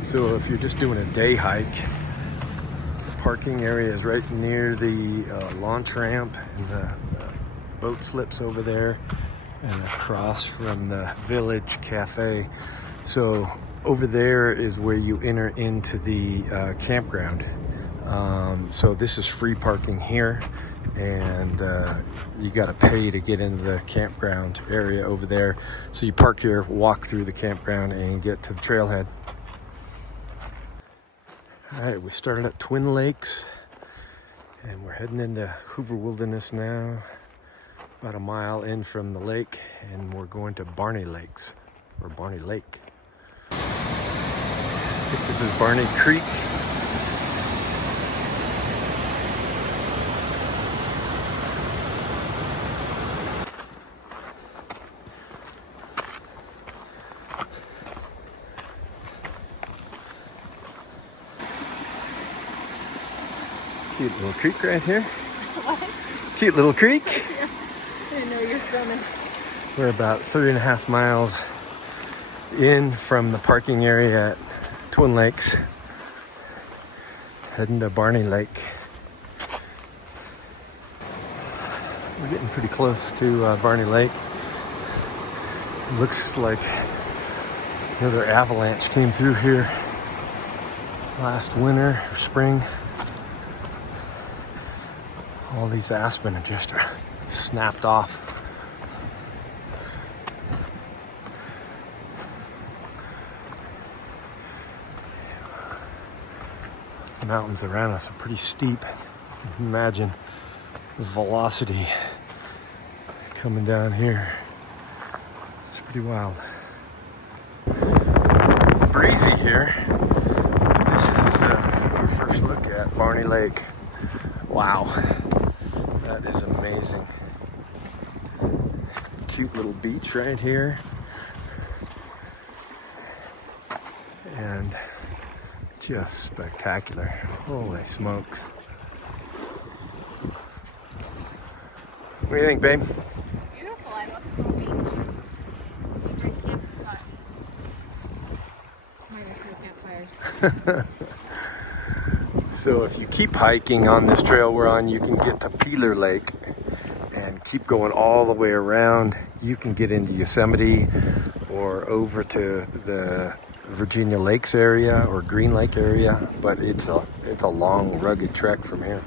So if you're just doing a day hike, the parking area is right near the launch ramp and the boat slips over there and across from the village cafe. So over there is where you enter into the campground. So this is free parking here, and you got to pay to get into the campground area over there. So you park here, walk through the campground, and get to the trailhead. All right, we started at Twin Lakes, and we're heading into Hoover Wilderness now, about a mile in from the lake, and we're going to Barney Lakes, or Barney Lake. I think this is Barney Creek. Cute little creek right here. What? Cute little creek. Yeah. I didn't know you were filming. We're about 3.5 miles in from the parking area at Twin Lakes, heading to Barney Lake. We're getting pretty close to Barney Lake. Looks like another avalanche came through here last winter or spring. All these aspen are just snapped off. The mountains around us are pretty steep. You can imagine the velocity coming down here. It's pretty wild. Breezy here. This is our first look at Barney Lake. Wow, that is amazing. Cute little beach right here. And just spectacular. Holy smokes. What do you think, babe? Beautiful. I love this little beach. Great camping spot. Minus no campfires. So if you keep hiking on this trail we're on, you can get to Peeler Lake and keep going all the way around. You can get into Yosemite or over to the Virginia Lakes area or Green Lake area, but it's a long, rugged trek from here.